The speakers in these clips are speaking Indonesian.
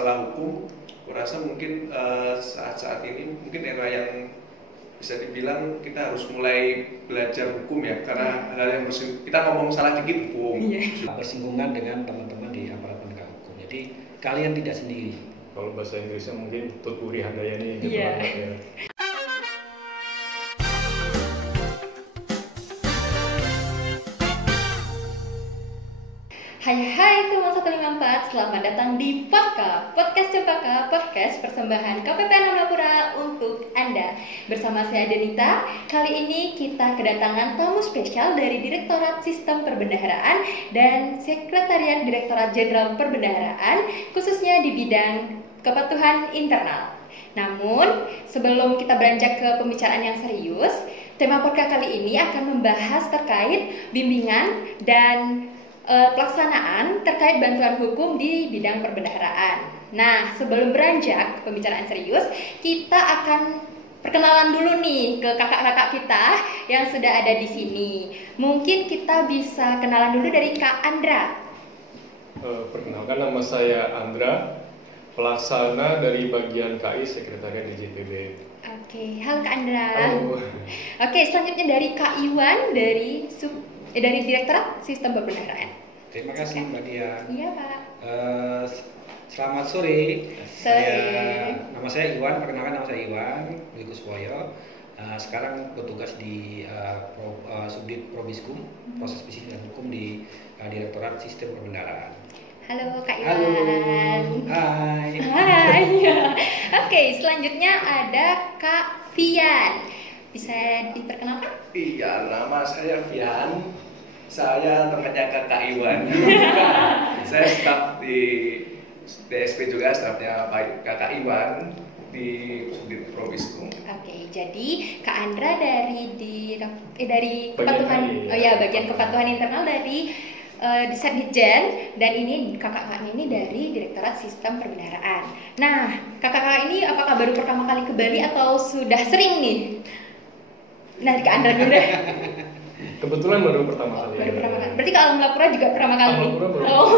masalah hukum, kurasa mungkin saat-saat ini mungkin era yang bisa dibilang kita harus mulai belajar hukum ya, karena hal yang kita ngomong salah dikit hukum. Bersinggungan dengan teman-teman di aparat penegak hukum. Jadi kalian tidak sendiri. Kalau bahasa Inggrisnya mungkin Tutpuri Handayani gitu Iya. ya. Hai teman 154, selamat datang di Podcast Cempaka, podcast persembahan KPPN Amlapura untuk Anda. Bersama saya Denita, kali ini kita kedatangan tamu spesial dari Direktorat Sistem Perbendaharaan dan Sekretariat Direktorat Jenderal Perbendaharaan, khususnya di bidang kepatuhan internal. Namun, sebelum kita beranjak ke pembicaraan yang serius, tema podcast kali ini akan membahas terkait bimbingan dan pelaksanaan terkait bantuan hukum di bidang perbendaharaan. Nah, sebelum beranjak ke pembicaraan serius, kita akan perkenalan dulu nih ke kakak-kakak kita yang sudah ada di sini. Mungkin kita bisa kenalan dulu dari Kak Andra. Perkenalkan, nama saya Andra, pelaksana dari bagian KI Sekretariat DJPB. Oke, halo Kak Andra. Halo. Oke, selanjutnya dari Kak Iwan dari Direktorat Sistem Perbendaharaan. Terima kasih Mbak Dia. Iya Pak. Selamat sore. Sore. Nama saya Iwan. Perkenalkan, nama saya Iwan Dwi Kuswoyo. Sekarang bertugas di Subdit Probiskum, proses bisnis dan hukum di Direktorat Sistem Perbendaharaan. Halo Kak Iwan. Halo. Hai. Hai. Oke, selanjutnya ada Kak Fian. Bisa diperkenalkan? Iya, nama saya Fian. Saya temannya Kakak Iwan. Saya staf di DSP juga, stafnya Kakak Iwan di Subdit Probiskum. Oke, jadi Kak Andra dari kepatuhan, bagian kepatuhan internal dari di Sekditjen, dan ini kakak-kakaknya ini dari Direktorat Sistem Perbendaharaan. Nah, kakak-kakak ini apakah baru pertama kali ke Bali atau sudah sering nih? Nah, Kak Andra dulu deh. Kebetulan baru pertama kali. Baru pertama kali. Berarti kalau Amlapura juga pertama kali nih? Amlapura baru. Oh.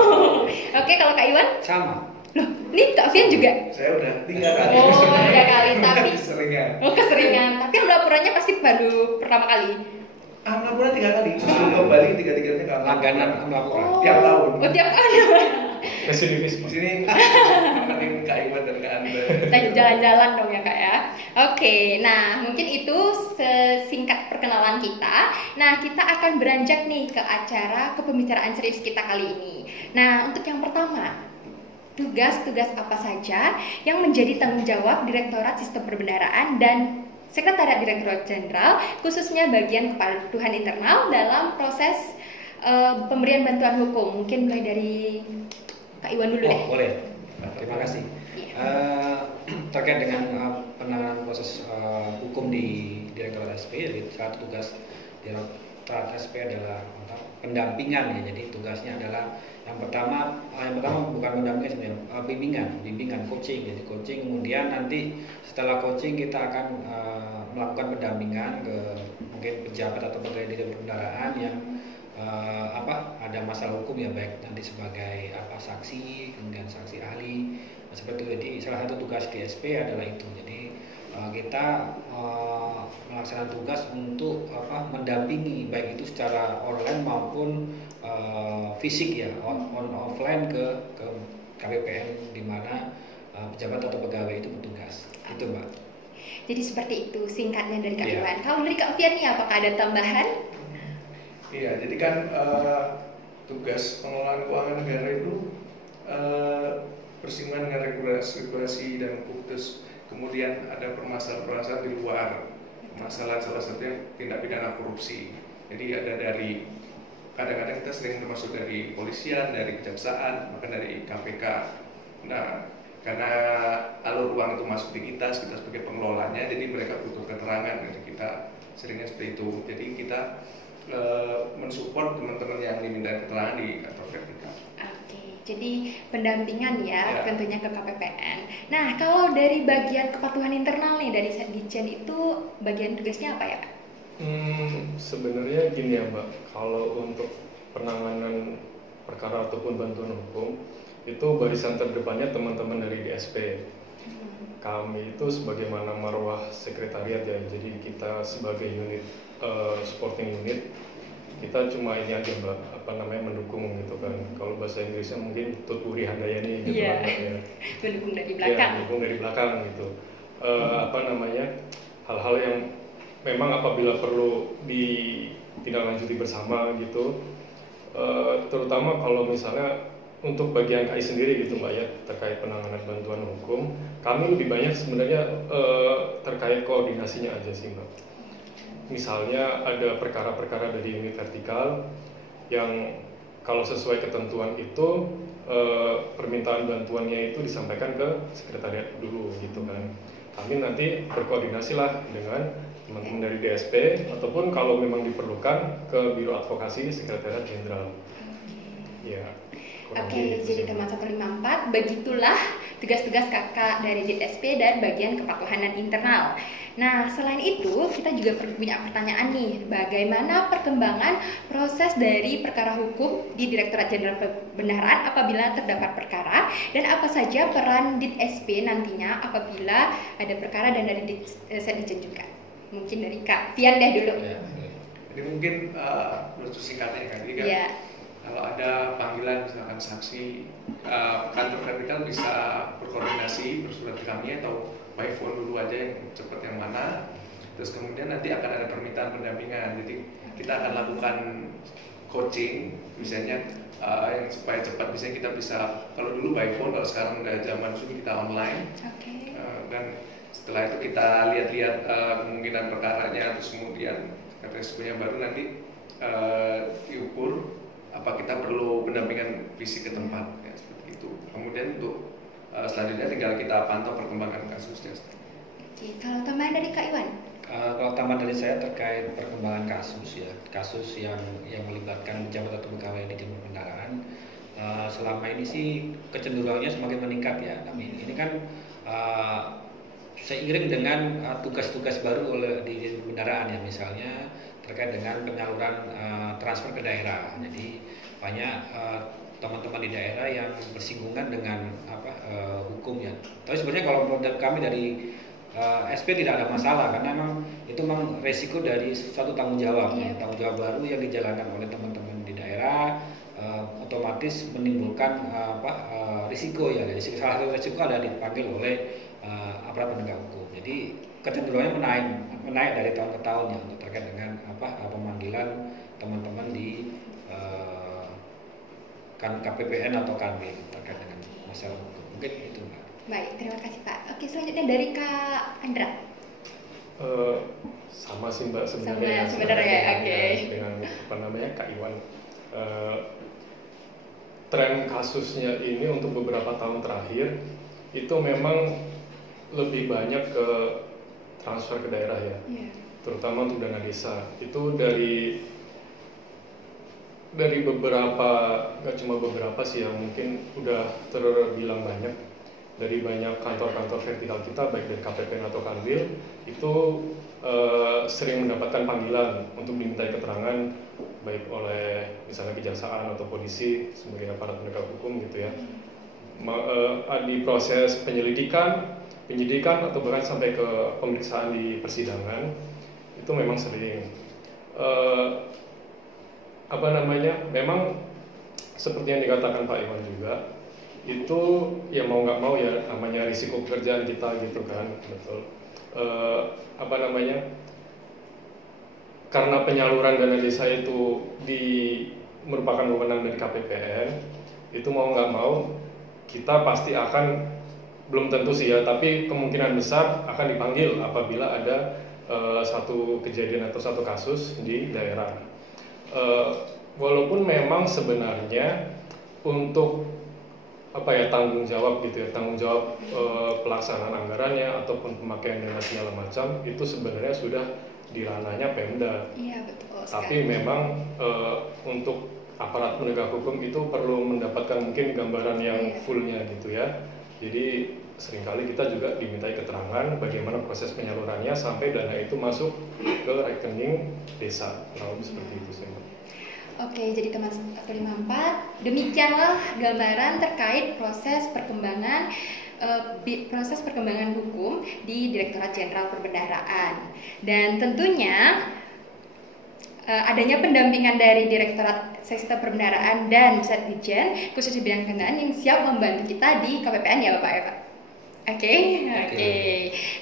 Oke, kalau Kak Iwan? Sama. Loh, ini Kak Fian juga? Saya udah 3 kali. Oh, 3 kali, tapi Keseringan. oh keseringan. Tapi Amlapuranya pasti baru pertama kali. Amlapura 3 kali. Sebelum ke Bali 3-3-nya ke Langganan Amlapura. Tiap tahun. Oh, tiap tahun. Residivis, Di Mas. sini nemenin Kak Iwan dan Kak Andra. Kita jalan-jalan dong ya Kak ya. Oke, nah mungkin itu sesingkat perkenalan kita. Nah, kita akan beranjak nih ke acara kepembicaraan serius kita kali ini. Nah, untuk yang pertama, tugas-tugas apa saja yang menjadi tanggung jawab Direktorat Sistem Perbendaharaan dan Sekretariat Direktorat Jenderal, khususnya bagian kepatuhan internal dalam proses pemberian bantuan hukum. Mungkin mulai dari Kak Iwan dulu deh. Boleh. Terima kasih. Terkait dengan penanganan proses hukum di Direktorat SP, jadi satu tugas Direktorat SP adalah pendampingan ya. Jadi tugasnya adalah yang pertama bukan pendampingan sebenarnya, bimbingan coaching. Jadi coaching, kemudian nanti setelah coaching kita akan melakukan pendampingan ke mungkin pejabat atau pegawai di perbendaharaan yang ada masalah hukum ya, baik nanti sebagai saksi, kemudian saksi ahli seperti itu. Jadi salah satu tugas DSP adalah itu. Jadi kita melaksanakan tugas untuk mendampingi baik itu secara online maupun fisik ya, offline ke KPPN di mana pejabat atau pegawai itu bertugas. Itu Mbak. Jadi seperti itu singkatnya dari Kak Iya. Iwan. Kalau dari Kak Fian nih, apakah ada tambahan? Iya, jadi kan tugas pengelolaan keuangan negara itu bersinggungan dengan regulasi dan hukum. Terus kemudian ada permasalahan-permasalahan di luar masalah, salah satunya tindak pidana korupsi. Jadi ada dari kadang-kadang kita sering termasuk dari polisian, dari kejaksaan, bahkan dari KPK. Nah, karena alur uang itu masuk di kita sebagai pengelolanya, jadi mereka butuh keterangan. Jadi kita seringnya seperti itu. Jadi kita mensupport teman-teman yang diminta keterangan di kantor vertikal. Oke, jadi pendampingan ya, Ya. tentunya ke KPPN. Nah, kalau dari bagian kepatuhan internal nih dari Sekditjen itu bagian tugasnya apa ya Kak? Sebenarnya gini ya Mbak, kalau untuk penanganan perkara ataupun bantuan hukum itu barisan terdepannya teman-teman dari DSP. Kami itu sebagaimana marwah sekretariat ya, jadi kita sebagai unit supporting unit, kita cuma ini aja Mbak, mendukung gitu kan. Kalau bahasa Inggrisnya mungkin tuturi handayani gitu Iya. kan ya. Mendukung dari Ya, belakang. mendukung dari belakang gitu. Hal-hal yang memang apabila perlu ditindaklanjuti bersama gitu, terutama kalau misalnya untuk bagian KI sendiri gitu Mbak ya, terkait penanganan bantuan hukum, kami lebih banyak sebenarnya terkait koordinasinya aja sih Mbak. Misalnya ada perkara-perkara dari unit vertikal yang kalau sesuai ketentuan itu permintaan bantuannya itu disampaikan ke sekretariat dulu gitu kan. Kami nanti berkoordinasi lah dengan teman-teman dari DSP ataupun kalau memang diperlukan ke Biro Advokasi Sekretariat Jenderal. Ya. kurang Oke, lebih gitu jadi sih. teman 154, begitulah tugas-tugas kakak dari DSP dan bagian kepatuhanan internal. Nah, selain itu, kita juga punya pertanyaan nih, bagaimana perkembangan proses dari perkara hukum di Direktorat Jenderal Pembenaran apabila terdapat perkara, dan apa saja peran DSP nantinya apabila ada perkara dan dari Sekjen juga. Mungkin dari Kak Pian deh dulu. Ya. Jadi mungkin menurut singkatnya kan, jadi kan Iya. kalau ada panggilan misalkan saksi, kantor vertikal bisa berkoordinasi bersurat ke kami atau by phone dulu aja yang cepat yang mana. Terus kemudian nanti akan ada permintaan pendampingan. Jadi kita akan lakukan coaching, misalnya yang supaya cepat. Misalnya kita bisa, kalau dulu by phone, kalau sekarang udah zaman Zoom kita online. Oke. Dan setelah itu kita lihat-lihat kemungkinan perkaranya, terus kemudian resikonya baru nanti diukur apa kita perlu pendampingan fisik ke tempat ya, seperti itu. Kemudian untuk selanjutnya tinggal kita pantau perkembangan kasusnya. Oke, kalau tambahan dari Kak Iwan? Kalau tambahan dari saya terkait perkembangan kasus ya, kasus yang melibatkan pejabat atau pegawai di Dijen Pembenaran, selama ini sih kecenderungannya semakin meningkat ya. Tapi ini kan seiring dengan tugas-tugas baru oleh di Dijen Pembenaran ya, misalnya terkait dengan penyaluran transfer ke daerah. Jadi banyak teman-teman di daerah yang bersinggungan dengan hukum ya. Tapi sebenarnya kalau menurut kami dari SP tidak ada masalah karena memang itu memang resiko dari suatu tanggung jawab, Iya. tanggung jawab baru yang dijalankan oleh teman-teman di daerah, otomatis menimbulkan risiko ya. Jadi salah satu risiko ada dipanggil oleh aparat penegak hukum. Jadi kecenderungannya menaik dari tahun ke tahun ya untuk terkait dengan pemanggilan teman-teman di KPPN atau Kanwil terkait dengan masalah hukum. Mungkin itu Mbak. Baik, terima kasih Pak. Oke, selanjutnya dari Kak Andra. Sama sih Mbak Sama sebenarnya. sebenarnya, oke. Dengan Kak Iwan. Tren kasusnya ini untuk beberapa tahun terakhir itu memang lebih banyak ke transfer ke daerah ya, Iya. terutama untuk dana desa. Itu dari beberapa, nggak cuma beberapa sih yang mungkin udah terbilang banyak, dari banyak kantor-kantor vertikal kita baik dari KPPN atau Kanwil itu sering mendapatkan panggilan untuk dimintai keterangan baik oleh misalnya kejaksaan atau polisi sebagai aparat penegak hukum gitu ya, di proses penyelidikan, penyidikan atau bahkan sampai ke pemeriksaan di persidangan itu memang sering. Memang seperti yang dikatakan Pak Iwan juga, itu ya mau nggak mau ya namanya risiko pekerjaan kita gitu kan, betul. Karena penyaluran dana desa itu merupakan wewenang dari KPPN, itu mau nggak mau kita pasti akan, belum tentu sih ya, tapi kemungkinan besar akan dipanggil apabila ada satu kejadian atau satu kasus di daerah. Walaupun memang sebenarnya untuk tanggung jawab gitu ya, tanggung jawab pelaksanaan anggarannya ataupun pemakaian dana segala macam itu sebenarnya sudah di ranahnya Pemda. Iya, betul Tapi sekali. memang untuk aparat penegak hukum itu perlu mendapatkan mungkin gambaran yang fullnya gitu ya. Jadi seringkali kita juga dimintai keterangan bagaimana proses penyalurannya sampai dana itu masuk ke rekening desa. Nah, seperti itu sih. Oke, jadi teman 154, demikianlah gambaran terkait proses perkembangan hukum di Direktorat Jenderal Perbendaharaan. Dan tentunya adanya pendampingan dari Direktorat Sistem Perbendaharaan dan Setdijen khusus di bidang kendaraan yang siap membantu kita di KPPN ya Bapak ya Pak. Oke.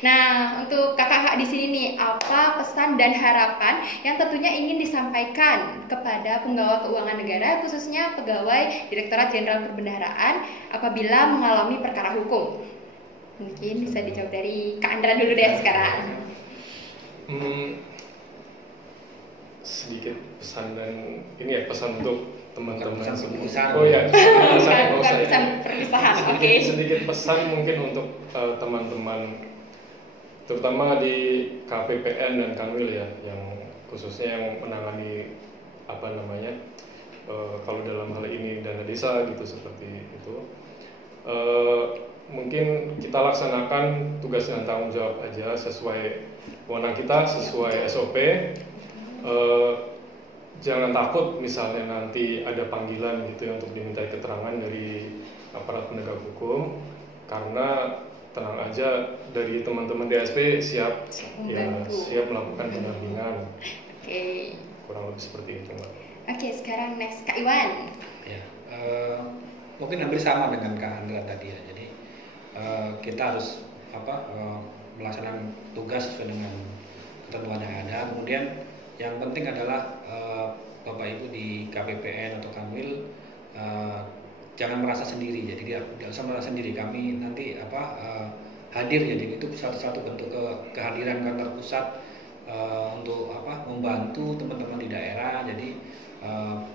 Nah, untuk kakak-kakak di sini nih, apa pesan dan harapan yang tentunya ingin disampaikan kepada penggawa keuangan negara, khususnya pegawai Direktorat Jenderal Perbendaharaan apabila mengalami perkara hukum? Mungkin bisa dijawab dari Kak Andra dulu deh sekarang. Sedikit pesan dan ini ya pesan untuk teman-teman pesan. Oh ya, bukan pesan perpisahan. Oke. Sedikit pesan mungkin untuk teman-teman terutama di KPPN dan Kanwil ya, yang khususnya yang menangani kalau dalam hal ini dana desa gitu seperti itu. Mungkin kita laksanakan tugas dan tanggung jawab aja sesuai wewenang kita, sesuai SOP. Jangan takut misalnya nanti ada panggilan gitu ya untuk dimintai keterangan dari aparat penegak hukum, karena tenang aja dari teman-teman DSP siap melakukan pendampingan. Oke. Kurang lebih seperti itu Mbak. Oke, sekarang next Kak Iwan. Ya, mungkin hampir sama dengan Kak Andra tadi ya. Jadi kita harus melaksanakan tugas sesuai dengan ketentuan yang ada. Kemudian yang penting adalah Bapak Ibu di KPPN atau Kanwil jangan merasa sendiri. Jadi tidak usah merasa sendiri. Kami nanti hadir, jadi itu satu bentuk kehadiran kantor pusat untuk membantu teman-teman di daerah. Jadi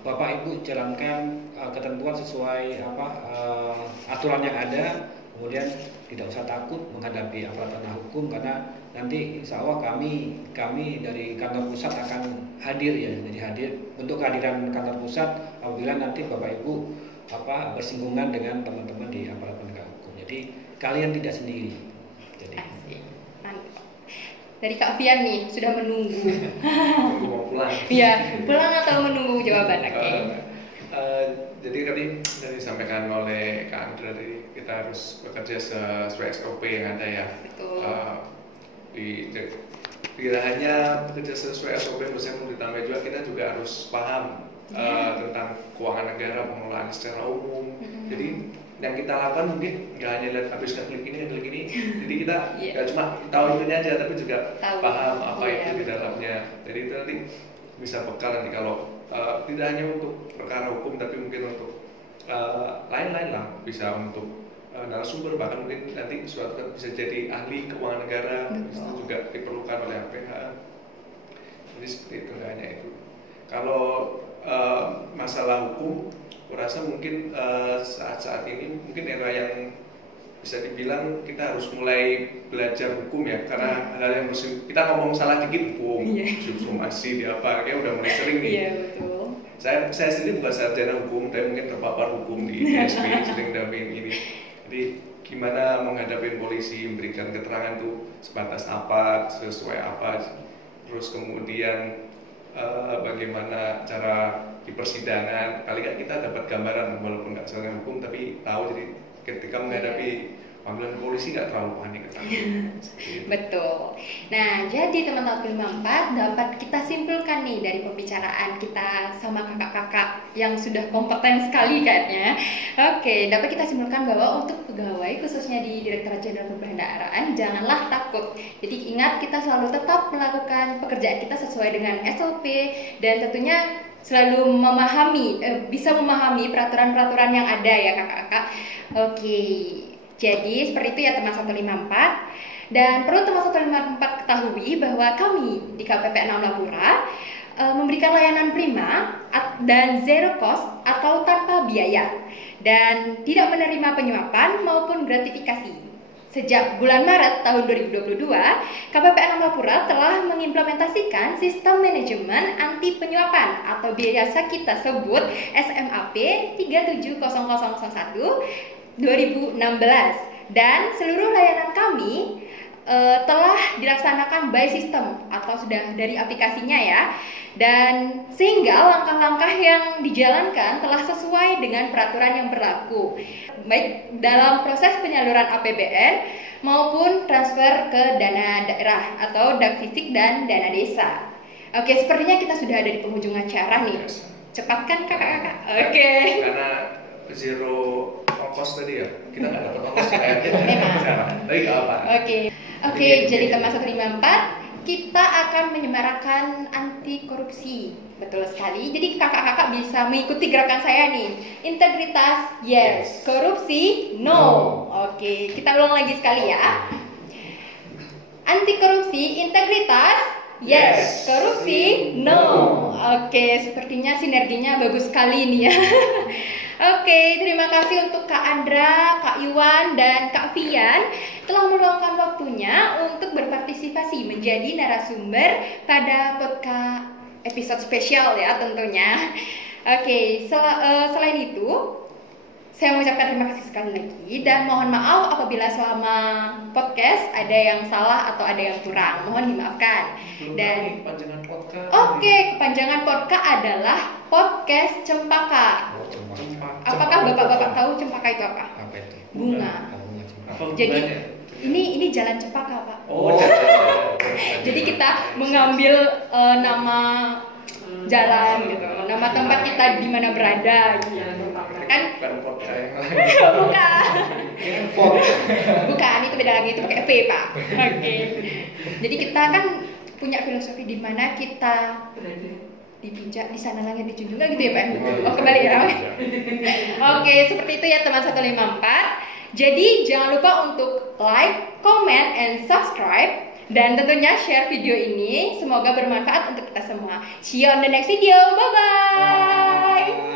Bapak Ibu jalankan ketentuan sesuai aturan yang ada. Kemudian tidak usah takut menghadapi aparat penegak hukum, karena nanti insya Allah kami dari kantor pusat akan hadir ya. Jadi hadir untuk kehadiran kantor pusat apabila nanti Bapak Ibu bersinggungan dengan teman-teman di aparat penegak hukum. Jadi kalian tidak sendiri. Jadi dari Kak Fian nih sudah menunggu. Mau pulang. Iya, pulang atau menunggu jawaban? Oke. Jadi tadi disampaikan oleh Kak Andra, kita harus bekerja sesuai SOP yang ada ya. Betul. Tidak hanya bekerja sesuai SOP, ditambah juga kita juga harus paham tentang keuangan negara, pengelolaan secara umum. Jadi yang kita lakukan mungkin nggak hanya lihat habis klik ini, jadi kita nggak cuma tahu itunya aja, tapi juga paham apa itu di dalamnya. Jadi itu nanti bisa bekal nanti kalau tidak hanya untuk perkara hukum, tapi mungkin untuk lain-lain lah, bisa untuk narasumber, bahkan mungkin nanti suatu saat bisa jadi ahli keuangan negara. Itu juga diperlukan oleh APH. Jadi seperti itu, nggak hanya itu. Kalau masalah hukum, aku rasa mungkin saat-saat ini mungkin era yang bisa dibilang kita harus mulai belajar hukum ya, karena hal yang kita ngomong salah dikit hukum, subsumasi di apa, kayak udah mulai sering nih. Iya betul. Saya sendiri bukan sarjana hukum, tapi mungkin terpapar hukum di DSP, sering dampingin ini. Jadi gimana menghadapi polisi, memberikan keterangan tuh sebatas apa, sesuai apa, terus kemudian bagaimana cara di persidangan. Kali kan kita dapat gambaran walaupun nggak sarjana hukum, tapi tahu, jadi ketika menghadapi panggilan polisi nggak terlalu panik. Betul. Nah, jadi teman-teman 54 dapat kita simpulkan nih dari pembicaraan kita sama kakak-kakak yang sudah kompeten sekali kayaknya. Oke, dapat kita simpulkan bahwa untuk pegawai khususnya di Direktorat Jenderal Perbendaharaan janganlah takut. Jadi ingat, kita selalu tetap melakukan pekerjaan kita sesuai dengan SOP dan tentunya selalu bisa memahami peraturan-peraturan yang ada ya kakak-kakak. Oke. Jadi seperti itu ya teman 154. Dan perlu teman 154 ketahui bahwa kami di KPPN Lapura memberikan layanan prima dan zero cost atau tanpa biaya, dan tidak menerima penyuapan maupun gratifikasi. Sejak bulan Maret tahun 2022, KPPN Lapura telah mengimplementasikan sistem manajemen anti penyuapan atau biasa kita sebut SMAP 37001 2016, dan seluruh layanan kami telah dilaksanakan by system atau sudah dari aplikasinya ya, dan sehingga langkah-langkah yang dijalankan telah sesuai dengan peraturan yang berlaku baik dalam proses penyaluran APBN maupun transfer ke dana daerah atau dak fisik dan dana desa. Oke, sepertinya kita sudah ada di penghujung acara nih. Cepat kan kakak-kakak? Oke. Karena zero ongkos tadi ya, kita nggak dapat ongkos kayaknya. Tapi nggak apa. Oke, jadi tema 154 kita akan menyemarakan anti korupsi. Betul sekali. Jadi kakak-kakak bisa mengikuti gerakan saya nih. Integritas yes, korupsi no. Oke, kita ulang lagi sekali ya. Anti korupsi, integritas yes, korupsi no. Oke, sepertinya sinerginya bagus sekali nih ya. Oke, terima kasih untuk Kak Andra, Kak Iwan, dan Kak Fian telah meluangkan waktunya untuk berpartisipasi menjadi narasumber pada podcast episode spesial ya tentunya. Oke, selain itu saya mengucapkan terima kasih sekali lagi dan mohon maaf apabila selama podcast ada yang salah atau ada yang kurang, mohon dimaafkan. Dan kepanjangan podcast. Oke, kepanjangan podcast adalah podcast Cempaka. Apakah bapak-bapak tahu cempaka itu apa? Apa itu? Bunga. Apa Jadi hubungannya? ini jalan cempaka, Pak. Oh. Jadi kita mengambil nama jalan gitu, nama tempat kita di mana berada gitu. Kan? Bukan podcast yang lain. Bukan, itu beda lagi, itu pakai V, Pak. Oke. Jadi kita kan punya filosofi di mana kita dipijak di sana langit dijunjung, gitu ya, Pak? Oh, kembali ya. Oke, seperti itu ya teman 154. Jadi jangan lupa untuk like, comment, and subscribe. Dan tentunya share video ini. Semoga bermanfaat untuk kita semua. See you on the next video. Bye-bye.